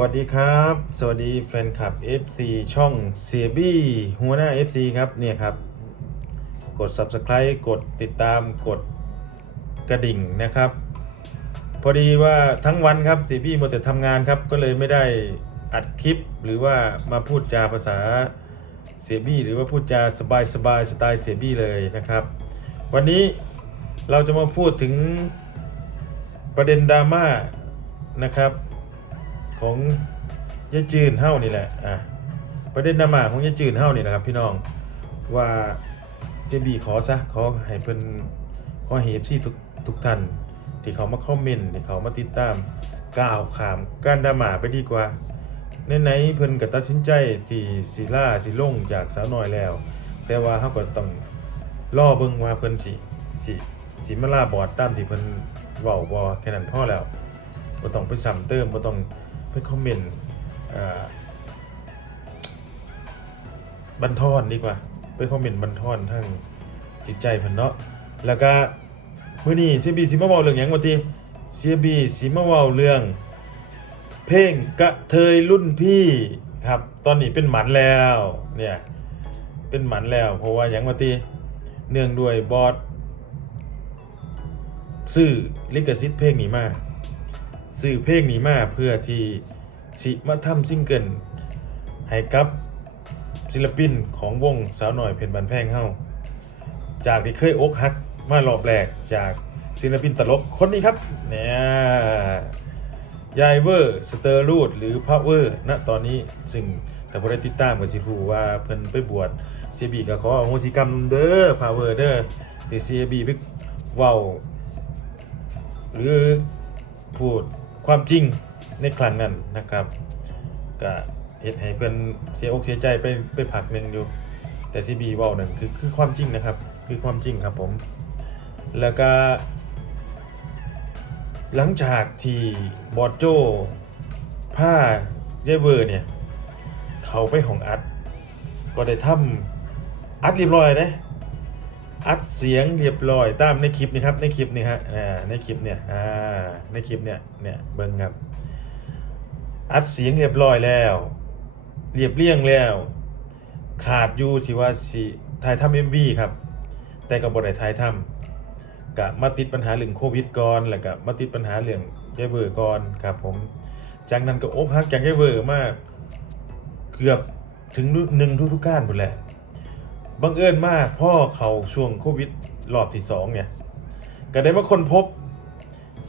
วัสดีครับ สวัสดีแฟนคลับ FC ช่องเสียบี้หัวหน้า FC ครับเนี่ยครับ กด Subscribe กดติดตามกดกระดิ่งนะครับ พอดีว่าทั้งวันครับเสียบี้หมัวแต่ทำงานครับ ก็เลยไม่ได้อัดคลิป หรือว่ามาพูดจาภาษาเสียบี้หรือว่าพูดจาสบายสบายสไตล์เสียบี้เลยนะครับ วันนี้เราจะมาพูดถึงประเด็นดราม่านะครับ ของยายจืนเฮ้านี่แหละอะประเด็นดราม่าของยายจืนเฮ้านี่นะครับ พี่น้องว่าเจบีขอซะขอให้เพิ่นขอให้เอฟซีทุกทุกท่านที่เขามาคอมเมนต์ที่เขามาติดตามก้าวขามการดราม่าไปดีกว่าในไหนเพิ่นก็ตัดสินใจที่สิล่าสิลงจากสาวน้อยแล้ว แต่ว่าเขาก็ต้องรอเบิ่งว่าเพิ่นสิสิสิมาลาบอดตามที่เพิ่นเว้าบ่แค่นั้นพอแล้วบ่ต้องไปซ้ำเติมบ่ต้อง ไปคอมเมนต์บันทอนดีกว่าไปคอมเมนต์บันทอนทั้งจิตใจเพิ่นเนาะแล้วก็มื้อนี้ CB สิมาเว้าเรื่องหยังบ่ติ CB สิมาเว้าเรื่อง เพลงกะเทยรุ่นพี่ครับ ตอนนี้เป็นหมันแล้วเนี่ยเป็นหมันแล้ว เพราะว่าหยังว่าติเนื่องด้วยบอสซื้อลิขสิทธิ์เพลงนี้มา ซื้อเพลงนี้มาเพื่อที่สิมาทำซิงเกิลให้กับศิลปินของวงสาวหน่อยเพชรบันแพงเฮาจากที่เคยอกหักมารอบแรกจากศิลปินตลกคนนี้ครับเนี่ยยายเวอร์สเตอร์รูดหรือพาวเวอร์ณตอนนี้ซึ่งแต่บ่ได้ติดตามก็สิรู้ว่าเพิ่นไปบวชเซียบีก็ขออโหสิกรรมเด้อพาวเวอร์เด้อที่เซียบีไปเว้าหรือพูด ความจริงในครั้งนั้นนะครับก็เฮ็ดให้เพิ่อนเสียอกเสียใจไปไปผักหนึ่งอยู่ แต่ซีบีว้านั่นคือคือความจริงนะครับ คือความจริงครับผม แล้วก็ หลังจากที่บอดโจผ้าเยเวอร์เนี่ย เขาไปของอัด ก็ได้ทำอัดเรียบร้อยนะ อัดเสียงเรียบร้อยตามในคลิปนี้ครับในคลิปนี้ฮะในคลิปเนี่ยในคลิปเนี่ยเนี่ยเบิ้งครับ อัดเสียงเรียบร้อยแล้ว เรียบเรียงแล้ว ขาดอยู่สิว่าสิถ่ายทำเอ็มวีครับ แต่ก็บ่ได้ถ่ายทำกะมาติดปัญหาเรื่องโควิดก่อนแล้วก็มาติดปัญหาเรื่องยายเวอร์ก่อนครับผมจากนั้นก็โอกหักจากยายเวอร์มาก เกือบถึงหนึ่งทุกๆก้านหมดแหละ บังเอิญมากพ่อเขาช่วงโควิดรอบที่สองเนี่ยก็ได้มาคนพบ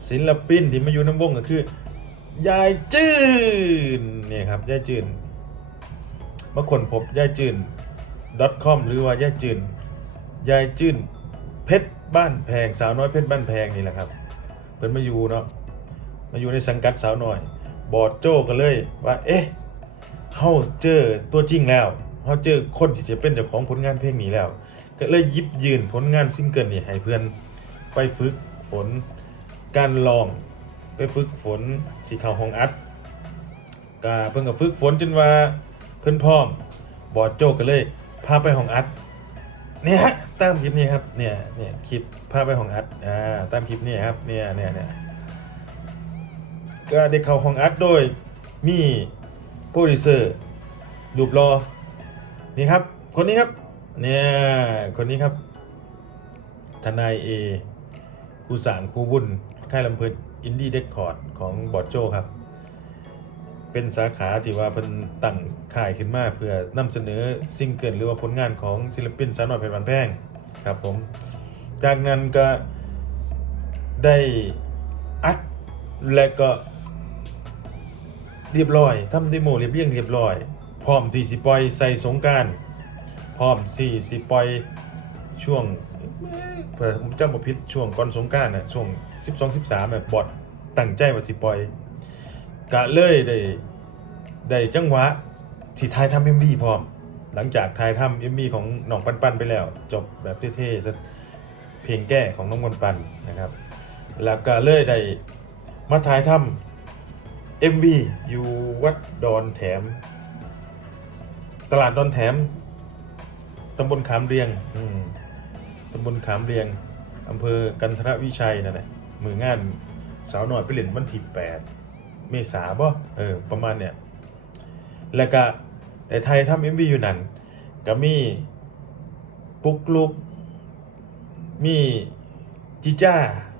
ศิลปินที่มาอยู่น้ำวงก็คือยายจืนเนี่ยครับยายจืนมาคนพบยายจืน .com หรือว่ายายจืนยายจืนเพชรบ้านแพงสาวน้อยเพชรบ้านแพงนี่แหละครับเพิ่นมาอยู่เนาะมาอยู่ในสังกัดสาวน้อย บอดโจ้ก็เลยว่า เอ๊ะเฮาเจอตัวจริงแล้ว เฮาเจอคนที่จะเป็นเจ้าของผลงานเพลงนี้แล้ว ก็เลยยิบยืนผลงานซิงเกิลนี่ให้เพื่อนไปฝึกฝนการลอง ไปฝึกฝนสิเข้าห้องอัดก็เพิ่นก็ฝึกฝนจนว่าเพิ่อนพร้อมบอดโจก็เลยพาไปห้องอัดเนี่ยฮะตามคลิปนี้ครับเนี่ยเนี่ยคลิปพาไปห้องอัดอ่าตามคลิปนี้ครับเนี่ยเนี่ยเนี่ยก็ได้เข้าห้องอัดโดยมีโปรดิวเซอร์รูปรอ นี่ครับ คนนี้ครับ เนี่ย คนนี้ครับ ทนายเอครูสางครูบุญค่ายลำเพลินอินดี้เดคคอร์ดของบอดโจครับ เป็นสาขาที่ว่าเพิ่นตั้งค่ายขึ้นมาเพื่อนำเสนอซิงเกิลหรือว่าผลงานของศิลปินสาวน้อยเพชรบานแพงครับผม จากนั้นก็ได้อัดและก็เรียบร้อยทำเดโมเรียบเรียงเรียบร้อย พร้อมที่สิปล่อยใส่สงการพร้อมที่สิปล่อยช่วงเผื่อผมจำบ่ผิดช่วงก่อนสงการน่ะช่วง12 13แบบบอดตั้งใจว่าสิปล่อยกะเลยได้ได้จังหวะที่ทายทำเอ็มวีพร้อม หลังจากทายทำเอ็มวีของหนองปันปันไปแล้ว จบแบบเท่ๆซะเพลงแก้ของน้องปันปันนะครับ แล้วก็เลยได้มาถ่ายทำ MV อยู่วัดดอนแถม ตลาดดอนแถมตำบลขามเรียงอืมตำบลขามเรียงอำเภอกันทรวิชัยนั่นแหละมืองานสาวหน่อยไปเล่นวันที่แปดเมษาบ่เออ ประมาณเนี่ย แล้วก็แต่ไทยทำเอ็มวีอยู่นั่นก็มีปุกลุก มีจิจ้า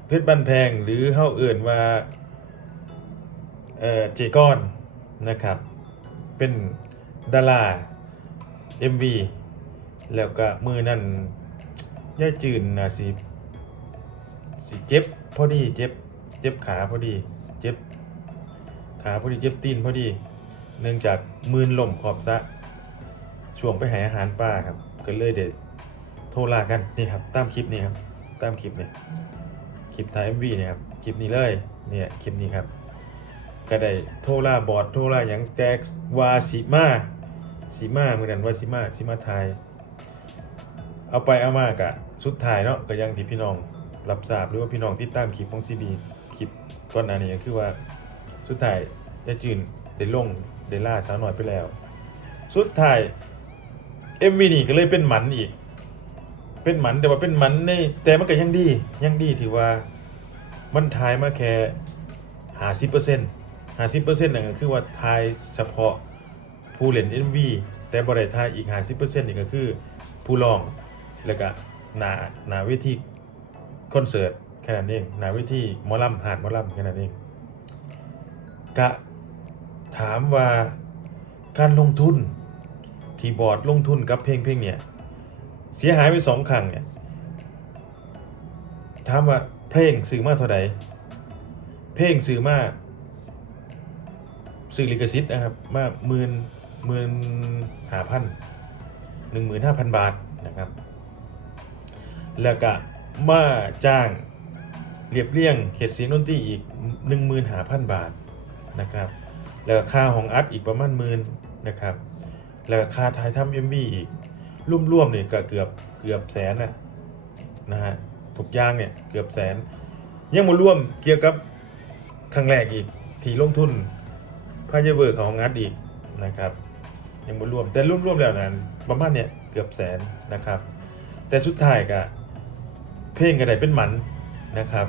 เพชรบันแพง หรือเฮาเอื่นว่าเอ่อเจก้อนนะครับ เป็นดารา MV แล้วก็มือนั่นย่าจืนนะสิสิเจ็บพอดีเจ็บเจ็บขาพอดีเจ็บขาพอดีเจ็บตีนพอดี เนื่องจากมืนล่มขอบซะช่วงไปหาอาหารป่าครับก็เลยเด็ดโทรลากันนี่ครับตามคลิปนี้ครับตามคลิปนี้คลิปถ่าย MV เนี่ยครับคลิปนี้เลยเนี่ยคลิปนี้ครับ ก็ได้โทรลาบอดโทรลาอย่างแจกวาสิมา สิมาเหมือนกันว่าสิมาสิมาไทย เอาไปเอามากะสุดท้ายเนาะก็ยังที่พี่น้องรับทราบหรือว่าพี่น้องที่ตามคลิปของซีบีคลิปก่อนหน้านี้ก็คือว่าสุดท้ายได้จืนได้ลงได้ล่าสาวหน่อยไปแล้ว สุดท้าย MV นี่ก็เลยเป็นหมันอีก เป็นหมันแต่ว่าเป็นหมันในแต่มันก็ยังดียังดีที่ว่ามันทายมาแค่หาสิบเปอร์เซ็นต์หาสิบเปอร์เซ็นต์นั่นก็คือว่าทายเฉพาะ ผู้เล่น MV แต่บริทายอีกหาสิบเปอร์เซ็นต์นี่ก็คือผู้ร้องแล้วก็หนาหนาเวทีคอนเสิร์ตแค่นั้นเองหนาเวทีหมอลำหาดหมอลำแค่นั้นเองกะถามว่าการลงทุนที่บอร์ดลงทุนกับเพลงเพลงเนี่ยเสียหายไปสองครั้งเนี่ยถามว่าเพลงซื้อมาเท่าไหร่เพลงซื้อมาซื้อลิขสิทธิ์นะครับมาหมื่น หมื่นห้าพันหนึ่งหมื่นห้าพันบาทนะครับ แล้วก็มาจ้างเรียบเรียงเห็ดเสียงดนตรีอีก15,000บาทนะครับ แล้วก็ค่าของอัดอีกประมาณหมื่นนะครับ แล้วก็ค่าถ่ายทำเอ็มวีอีกรวมๆเนี่ยก็เกือบเกือบแสนนะนะฮะทุกอย่างเนี่ยเกือบแสน ยังมาร่วมเกี่ยวกับครั้งแรกอีกที่ลงทุนพาเยเวอร์ของอัดอีกนะครับ ยังมาร่วมแต่รวมๆแล้วนั้นประมาณเนี่ยเกือบแสนนะครับ แต่สุดท้ายก็เพลงก็ได้เป็นหมันนะครับ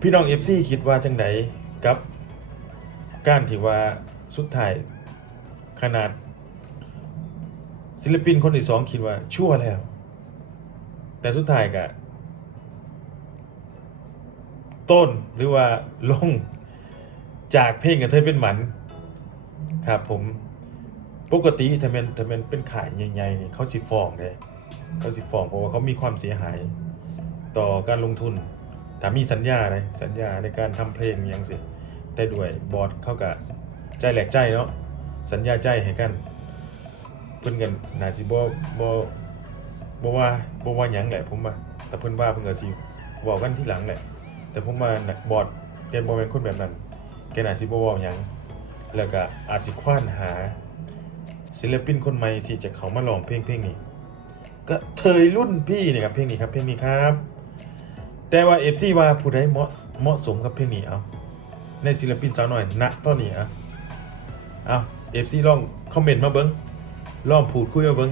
พี่น้องเอฟซีคิดว่าจังไดกับการที่ว่าสุดท้ายขนาด ศิลปินคนที่สองคิดว่าชั่วแล้ว แต่สุดท้ายก็ต้นหรือว่าลงจากเพลงกับเธอเป็นหมัน ครับผมปกติถ้าเป็นถ้าเป็นเป็นขายใหญ่ๆเนี่ยเขาสิฟ้องเลยเขาสิฟ้องเพราะว่าเขามีความเสียหายต่อการลงทุนถ้ามีสัญญานะสัญญาในการทำเพลงยังสิแต่ด้วยบอร์ดเขาก็ใจแหลกใจเนาะสัญญาใจให้กัน เพิ่นกันน่าสิบ่บ่บ่ว่าบ่ว่าหยังแหละผมว่าแต่เพิ่นว่าเพิ่นก็สิบอกกันที่หลังแหละ แต่ผมว่าบอร์ดแกบ่เป็นคนแบบนั้นแกน่าสิบ่เว้าหยัง แล้วก็อาจสิควานหา ศิลปินคนใหม่ที่จะเข้ามาร้องเพลงเพลงนี้ ก็เทยรุ่นพี่เนี่ยครับเพลงนี้ครับเพลงนี้ครับ แต่ว่าเอฟซีว่าผู้ใดเหมาะเหมาะสมกับเพลงนี้เอาในศิลปินสาวหน่อยณตอนนี้เอาเอาเอฟซีลองคอมเมนต์มาเบิ้งลองพูดคุยมาเบิ้ง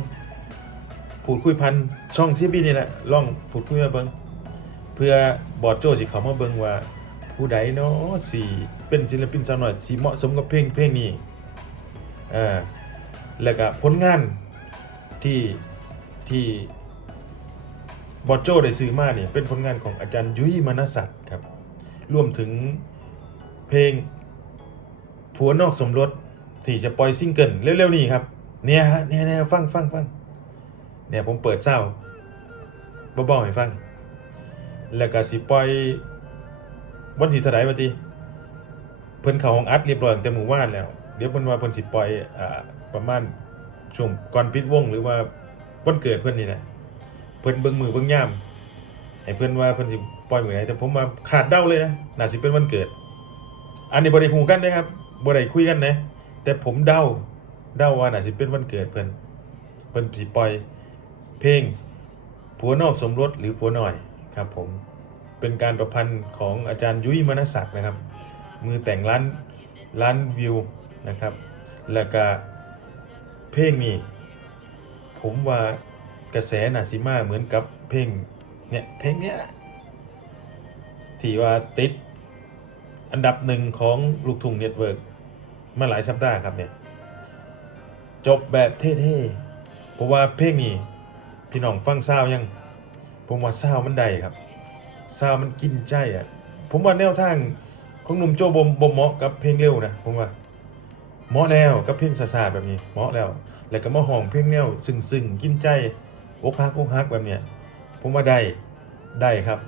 พูดคุยพันช่องที่พี่นี่แหละลองพูดคุยมาเบิ้งเพื่อบอดโจสิเขามาเบิ้งว่า ผู้ใดเนาะสิเป็นศิลปินสาวหน่อยสิเหมาะสมกับเพลงเพลงนี้อ่าแล้วก็ผลงานที่ที่บอโจได้ซื้อมาเนี่ยเป็นผลงานของอาจารย์ยุ้ยมนศักดิ์ครับรวมถึงเพลงผัวนอกสมรสที่จะปล่อยซิงเกิลเร็วๆนี้ครับเนี่ยฮะเนี่ยเนี่ยฟังฟังฟังเนี่ยผมเปิดเศร้าเบาๆให้ฟัง แล้วก็สิปล่อย วันที่เท่าไหร่วะทีเพิ่นเข้าห้องอัดเรียบร้อยตั้งแต่หมู่ว่านแล้ว เดี๋ยวเพิ่นว่าเพิ่นสิปล่อยอ่าประมาณช่วงก่อนปิดวงหรือว่าวันเกิดเพิ่นนี่แหละเพิ่นเบิ่งมือเบิ่งย่ามให้เพิ่นว่าเพิ่นสิปล่อยมื้อไหนแต่ผมว่าขาดเดาเลยนะน่าสิเป็นวันเกิด อันนี้บ่ได้ฮู้กันนะครับบ่ได้คุยกันนะแต่ผมเดาเดาว่าน่าสิเป็นวันเกิดเพิ่นเพิ่นสิปล่อยเพลงผัวนอกสมรสหรือผัวหน่อยครับผม เป็นการประพันธ์ของอาจารย์ยุ้ยมนศักดิ์นะครับ มือแต่งล้านล้านวิวนะครับ แล้วก็เพลงนี้ผมว่ากระแสนาซิมาเหมือนกับเพลงเนี่ยเพลงเนี้ยที่ว่าติดอันดับหนึ่งของลูกทุ่งเน็ตเวิร์กมาหลายสัปดาห์ครับเนี่ยจบแบบเท่ๆเพราะว่าเพลงนี้พี่น้องฟังซายัง ผมว่าซามันได้ครับ ซาวมันกินใจอะ ผมว่าแนวทางของหนุ่มโจบมบมเหมาะกับเพลงเร็วนะผมว่าเหมาะแล้วกับเพลงซาๆแบบนี้เหมาะแล้ว แล้วก็มาห้องเพลงแนวซึ้งๆกินใจอกหักอกหักแบบเนี้ยผมว่าได้ได้ครับ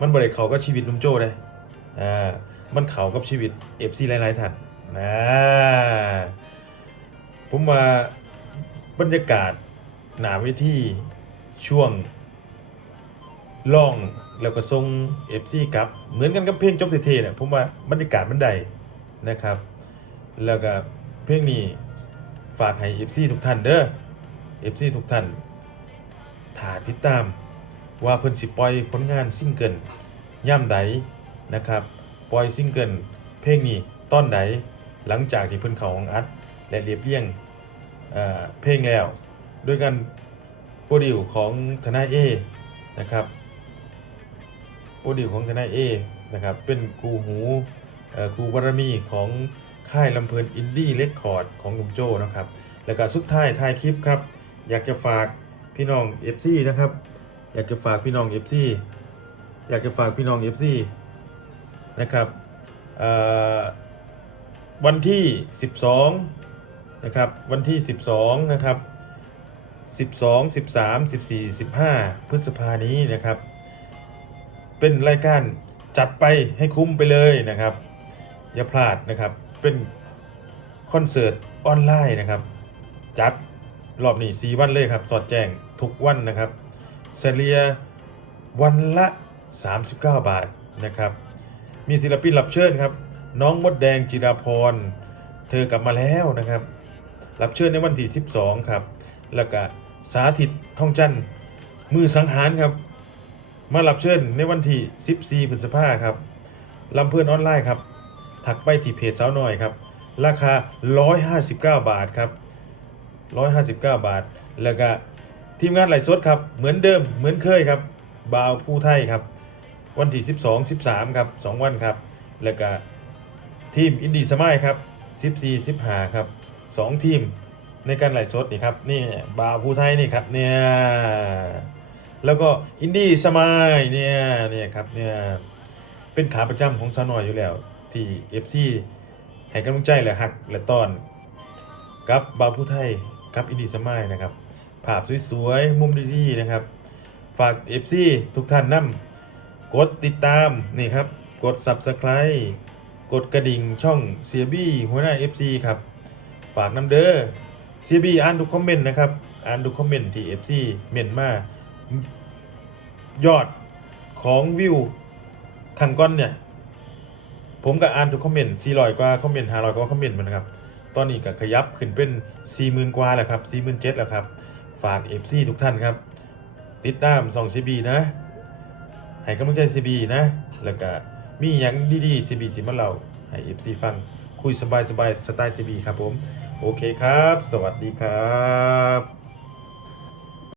มันบริเขาก็ชีวิตหนุ่มโจได้อ่ามันเขากับชีวิตเอฟซีหลายๆท่านนะผมว่าบรรยากาศหนาเวทีช่วง ลองแล้วก็ทรงเอฟซีกลับ เหมือนกันกับเพลงจบเท่ๆเนี่ยผมว่าบรรยากาศมันได้นะครับ แล้วก็เพลงนี้ฝากให้ FC ทุกท่านเด้อ FC ทุกท่านถ่าติดตามว่าเพิ่นสิปล่อยผลงานซิงเกิลย่ำใดนะครับปล่อยซิงเกิลเพลงนี้ตอนใดหลังจากที่เพิ่นเขาของอัดและเรียบเรียงเเพลงแล้ว ด้วยกันโปรดิวของทนาเอนะครับ โปรดิวของทนายเอนะครับเป็นครูหูเอ่อครูบารมีของค่ายลำเพลินอินดี้เรคคอร์ดของหนุ่มโจนะครับ แล้วก็สุดท้ายท้ายคลิปครับ อยากจะฝากพี่น้อง FC นะครับ อยากจะฝากพี่น้อง FC อยากจะฝากพี่น้อง FC นะครับวันที่ 12นะครับวันที่ 12นะครับ12 13 14 15 พฤษภานี้นะครับ เป็นรายการจัดไปให้คุ้มไปเลยนะครับ อย่าพลาดนะครับเป็นคอนเสิร์ตออนไลน์นะครับ จัดรอบนี้4วันเลยครับ สอดแจ้งทุกวันนะครับเฉลี่ยวันละ 39 บาทนะครับ มีศิลปินรับเชิญครับ น้องมดแดงจิราพร เธอกลับมาแล้วนะครับ รับเชิญในวันที่ 12 ครับ แล้วก็สาธิตท่องจันทร์มือสังหารครับ มารับเชิญในวันที่ 14พฤษภาครับลำเพื่อนออนไลน์ครับ ถักไปที่เพจสาวน้อยครับ ราคา 159 บาทครับ 159 บาท แล้วก็ทีมงานไหลสดครับ เหมือนเดิมเหมือนเคยครับบาวผู้ไทยครับ วันที่ 12 13 ครับ 2 วันครับ แล้วก็ทีมอินดีสมัยครับ 14 15 ครับ 2 ทีมในการไหลสดนี่ครับ นี่บาวผู้ไทยนี่ครับเนี่ย แล้วก็อินดี้สมัยเนี่ยเนี่ยครับเนี่ยเป็นขาประจำของสาวน้อยอยู่แล้ว ที่ FC ให้กำลังใจและหักและต้อนกับบาผู้ไทยกับอินดี้สมัยนะครับภาพสวยๆมุมดีๆนะครับ ฝาก FC ทุกท่านนำกดติดตามนี่ครับกด Subscribe กดกระดิ่งช่องเสียบี้หัวหน้า FC ครับฝากน้ำเด้อเสียบี้อ่านทุกคอมเมนต์นะครับอ่านทุกคอมเมนต์ที่ FC เมนมา ยอดของวิวขังก้อนเนี่ย ผมก็อ่านทุกคอมเมนต์400 กว่าคอมเมนต์500 กว่าคอมเมนต์มันนะครับ ตอนนี้ก็ขยับขึ้นเป็น 40,000 กว่าแล้วครับ 47,000แล้วครับ ฝาก FC ทุกท่านครับ ติดตามสอง CB นะให้กำลังใจ CB นะ แล้วก็มีอย่างดีๆ CB สิมาเราให้ FC ฟังคุยสบายๆสไตล์ CB ครับผม โอเคครับ สวัสดีครับ